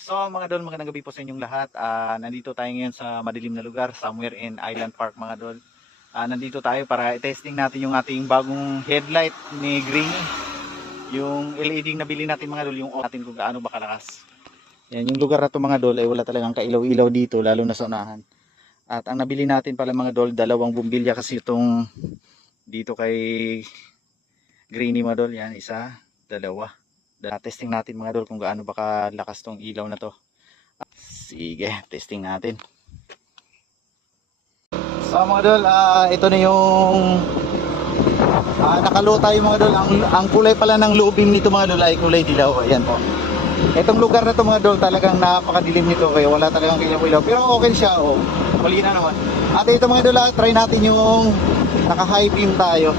So mga dol, magandang gabi po sa inyong lahat. Nandito tayo ngayon sa madilim na lugar, somewhere in Island Park mga dol. Nandito tayo para i-testing natin yung ating bagong headlight ni Greeny. Yung LED na nabili natin mga dol, yung on natin kung gaano ba kalakas. Yan, yung lugar na to mga dol ay wala talagang kailaw-ilaw dito, lalo na sa unahan. At ang nabili natin pala mga dol, dalawang bumbilya kasi itong dito kay Greeny mga dol. Yan, isa, dalawa. Testing natin mga dol kung gaano ba kalakas tong ilaw na to. Sige, testing natin. So mga dol, ito na yung nakaload tayo mga dol. Ang kulay pala ng low beam nito mga dol ay kulay dilaw. Ayan po. Itong lugar na to mga dol, talagang napakadilim nito kaya wala talagang ilaw-ilaw. Pero okay siya, oh. Malina naman. At ito mga dol, try natin yung naka high beam tayo.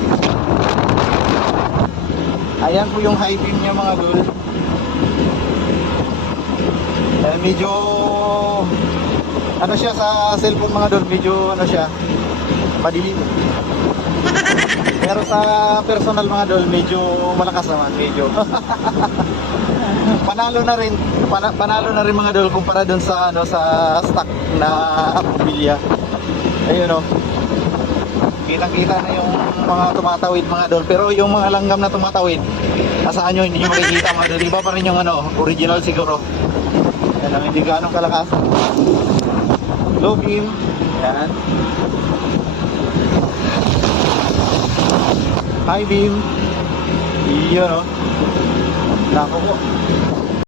Ayan po yung high beam niya mga dol. Medyo ano siya sa cellphone mga dol, medyo ano siya, madilim. Pero sa personal mga dol, medyo malakas naman, medyo. Panalo na rin mga dol kumpara dun sa ano sa stock na mobilya. Ayun oh. Kitang-kita na yung mga tumatawid mga dol, pero yung mga langgam na tumatawid, nasaan nyo, hindi nyo makikita mga dol. Iba pa rin yung ano, original siguro. Yan ang hindi gaano kalakas. Low beam. Yan. High beam. Iyon o. Nako po.